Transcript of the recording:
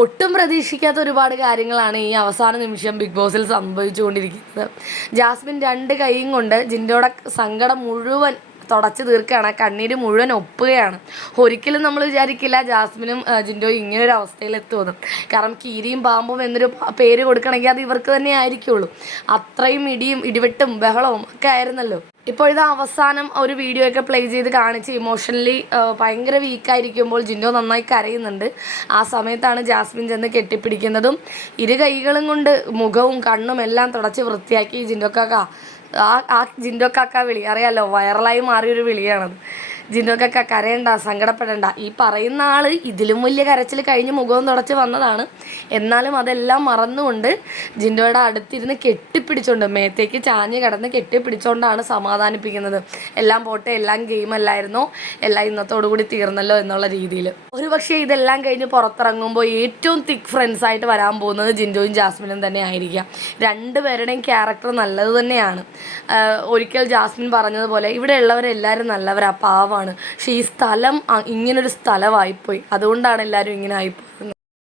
ഒട്ടും പ്രതീക്ഷിക്കാത്ത ഒരുപാട് കാര്യങ്ങളാണ് ഈ അവസാന നിമിഷം ബിഗ് ബോസിൽ സംഭവിച്ചുകൊണ്ടിരിക്കുന്നത്. ജാസ്മിൻ രണ്ട് കൈയും കൊണ്ട് ജിൻഡോയുടെ സങ്കടം മുഴുവൻ തുടച്ച് തീർക്കുകയാണ്, കണ്ണീര് മുഴുവൻ ഒപ്പുകയാണ്. ഒരിക്കലും നമ്മൾ വിചാരിക്കില്ല ജാസ്മിനും ജിൻഡോയും ഇങ്ങനൊരു അവസ്ഥയിലെത്തുമെന്ന്. കാരണം കീരിയും പാമ്പും എന്നൊരു പേര് കൊടുക്കണമെങ്കിൽ അത് ഇവർക്ക് തന്നെ ആയിരിക്കുള്ളൂ. അത്രയും ഇടിയും ഇടിവെട്ടും ബഹളവും ഒക്കെ ആയിരുന്നല്ലോ. ഇപ്പോൾ ഇത് അവസാനം ഒരു വീഡിയോ ഒക്കെ പ്ലേ ചെയ്ത് കാണിച്ച് ഇമോഷണലി ഭയങ്കര വീക്കായിരിക്കുമ്പോൾ ജിൻഡോ നന്നായി കരയുന്നുണ്ട്. ആ സമയത്താണ് ജാസ്മിൻ ചെന്ന് കെട്ടിപ്പിടിക്കുന്നതും ഇരു കൈകളും കൊണ്ട് മുഖവും കണ്ണും എല്ലാം തുടച്ച് വൃത്തിയാക്കി ജിൻഡോ കാക്ക ആ ജിൻഡോ കാക്ക വിളി അറിയാലോ, വൈറലായി മാറിയൊരു വിളിയാണത്. ജിൻഡോ കാക്ക കരയണ്ട, സങ്കടപ്പെടണ്ട. ഈ പറയുന്ന ആൾ ഇതിലും വലിയ കരച്ചിൽ കഴിഞ്ഞ് മുഖവും തുടച്ച് വന്നതാണ്. എന്നാലും അതെല്ലാം മറന്നുകൊണ്ട് ജിൻഡോയുടെ അടുത്തിരുന്ന് കെട്ടിപ്പിടിച്ചോണ്ട് മേത്തേക്ക് ചാഞ്ഞ് കിടന്ന് കെട്ടിപ്പിടിച്ചോണ്ടാണ് സമാധാനിപ്പിക്കുന്നത്. എല്ലാം പോട്ടെ, എല്ലാം ഗെയിം അല്ലായിരുന്നോ, എല്ലാം ഇന്നത്തോടു കൂടി തീർന്നല്ലോ എന്നുള്ള രീതിയിൽ. ഒരു പക്ഷേ ഇതെല്ലാം കഴിഞ്ഞ് പുറത്തിറങ്ങുമ്പോൾ ഏറ്റവും തിക്ക് ഫ്രണ്ട്സായിട്ട് വരാൻ പോകുന്നത് ജിൻഡോയും ജാസ്മിനും തന്നെ ആയിരിക്കാം. രണ്ടുപേരുടെയും ക്യാരക്ടർ നല്ലത് തന്നെയാണ്. ഒരിക്കൽ ജാസ്മിൻ പറഞ്ഞതുപോലെ ഇവിടെ ഉള്ളവരെല്ലാവരും നല്ലവരാ, പാവമാണ്. പക്ഷേ ഈ സ്ഥലം ഇങ്ങനൊരു സ്ഥലമായിപ്പോയി, അതുകൊണ്ടാണ് എല്ലാവരും ഇങ്ങനെ ആയിപ്പോകുന്നത്.